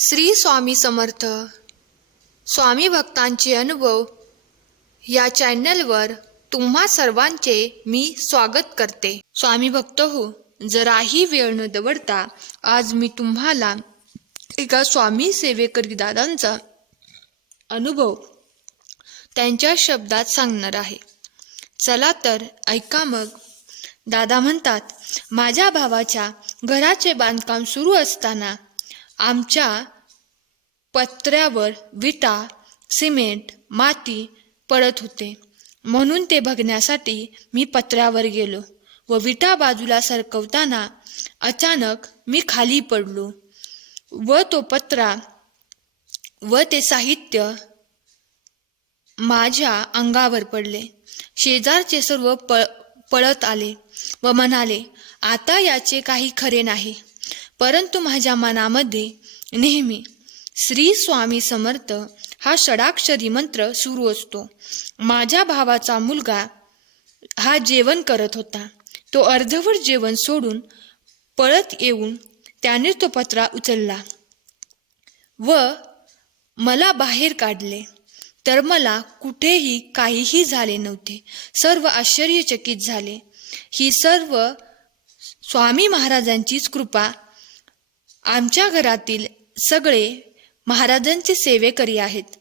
श्री स्वामी समर्थ स्वामी भक्तांचे अनुभव या चॅनलवर तुम्हा सर्वांचे मी स्वागत करते। स्वामी भक्त हो, जराही वेळ न दवडता आज मी तुम्हाला एका स्वामी सेवेकरी दादांचा अनुभव त्यांच्या शब्दात सांगणार आहे। चला तर ऐका मग। दादा म्हणतात, माझ्या भावाच्या घराचे बांधकाम सुरू असताना आमच्या पत्र्यावर विटा, सिमेंट, माती पडत होते, म्हणून ते बघण्यासाठी मी पत्र्यावर गेलो व विटा बाजूला सरकवताना अचानक मी खाली पडलो व तो पत्रा व ते साहित्य माझ्या अंगावर पडले। शेजारचे सर्व पळत आले व म्हणाले, आता याचे काही खरे नाही। परंतु माझ्या मनामध्ये नेहमी श्री स्वामी समर्थ हा षडाक्षरी मंत्र सुरू असतो। माझ्या भावाचा मुलगा हा जेवण करत होता। तो अर्धवट जेवण सोडून पळत येऊन त्याने तो पत्रा उचलला व मला बाहेर काढले, तर मला कुठेही काहीही झाले नव्हते। सर्व आश्चर्यचकित झाले। ही सर्व स्वामी महाराजांचीच कृपा। आमच्या घरातील सगळे महाराजांचे सेवेकरी आहेत।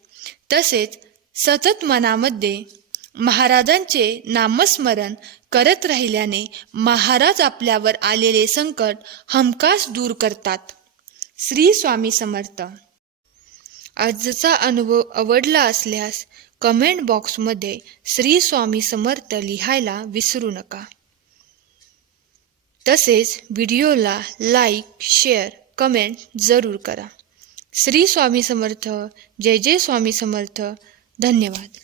तसेच सतत मनामध्ये महाराजांचे नामस्मरण करत राहिल्याने महाराज आपल्यावर आलेले संकट हमखास दूर करतात। श्री स्वामी समर्थ। आजचा अनुभव आवडला असल्यास कमेंट बॉक्समध्ये श्री स्वामी समर्थ लिहायला विसरू नका। तसेच व्हिडिओला लाईक, शेअर, कमेंट जरूर करा। श्री स्वामी समर्थ। जय जय स्वामी समर्थ। धन्यवाद।